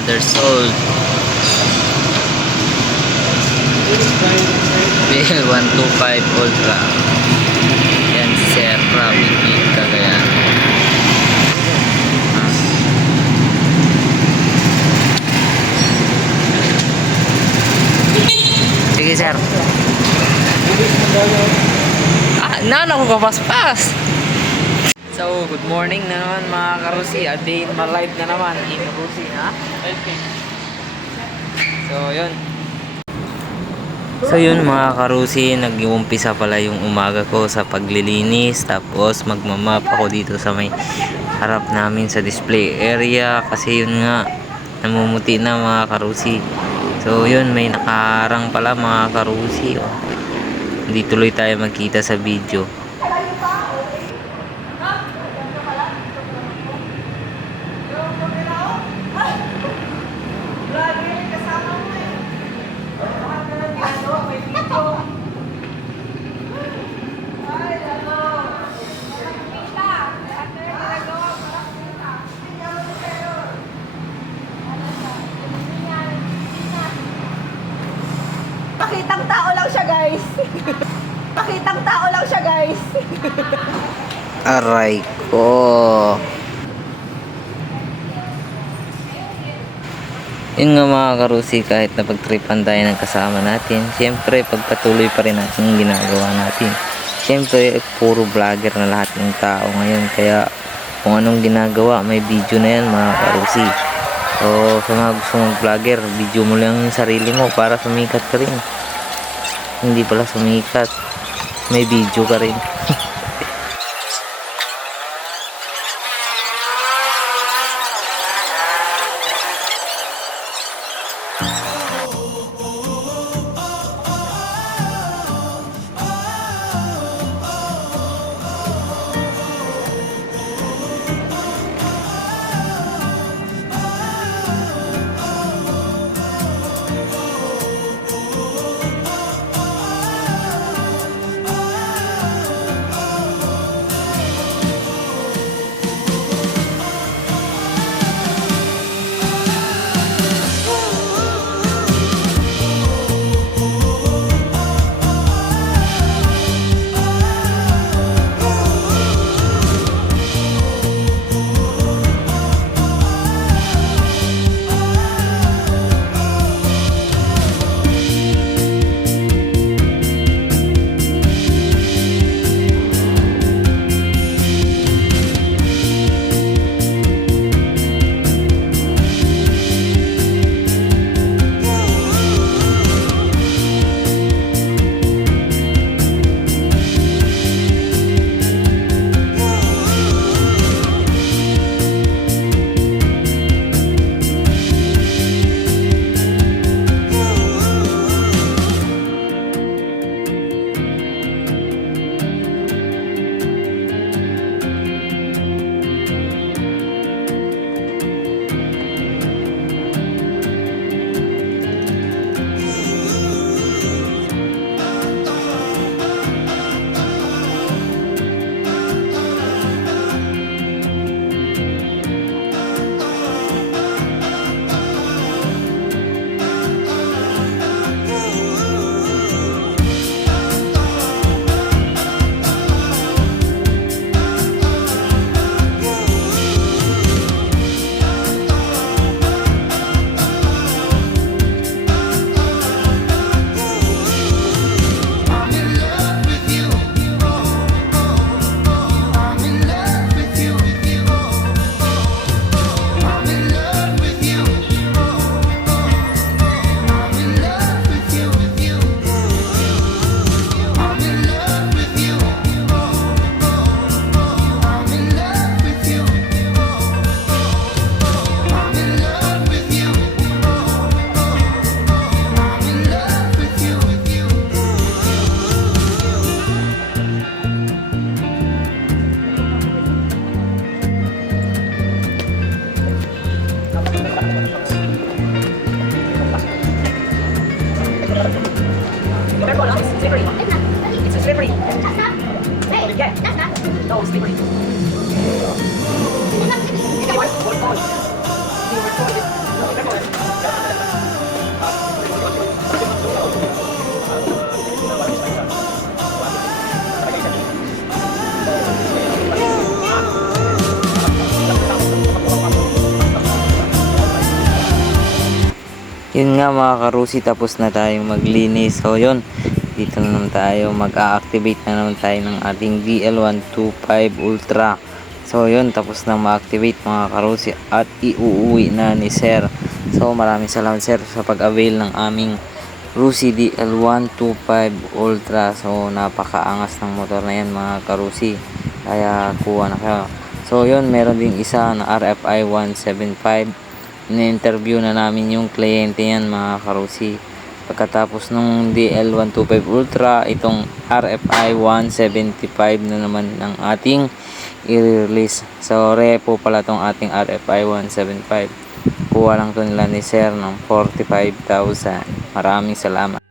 another sold. Bill 125 Ultra. Yan si Sir Rabi Pete Cagayan. Sige sir. Ah, na, nakapapaspas. So, good morning na naman mga karusi. A day in my life na naman in Rusi, ha? So, yun. So, yun mga karusi. Nag-uumpisa pala yung umaga ko sa paglilinis. Tapos, magmamap ako dito sa may harap namin sa display area. Kasi yun nga, namumuti na mga karusi. So, yun. May nakarang pala mga karusi. Oh. Tuloy tayo magkita sa video. Pakitang tao lang siya, guys. Pakitang tao lang siya, guys. Aray ko. Yun nga mga karusi, kahit na pagtripan tayo ng kasama natin, siyempre pagpatuloy pa rin natin yung ginagawa natin. Siyempre, puro vlogger na lahat ng tao ngayon, kaya kung anong ginagawa, may video na yan mga karusi. So, sa mga gusto mong vlogger, video mo lang yung sarili mo para sumikat ka rin. Hindi pala sumikat, may video ka rin. yun nga mga karusi tapos na tayong maglinis. So yun dito na naman tayo, mag-a-activate na naman tayo ng ating DL125 Ultra. So yun, tapos na ma-activate mga karusi at iuuwi na ni Sir. So maraming salamat Sir sa pag-avail ng aming Rusi DL125 Ultra. So napakaangas ng motor na yan mga karusi. Kaya kuha na kayo. So yun, meron ding isa na RFI 175 in-interview na namin yung kliyente yan mga karusi pagkatapos nung DL125 Ultra itong RFI 175 na naman ng ating i-release. So repo pala tong ating RFI 175 kuha lang to nila ni sir ng 45,000 maraming salamat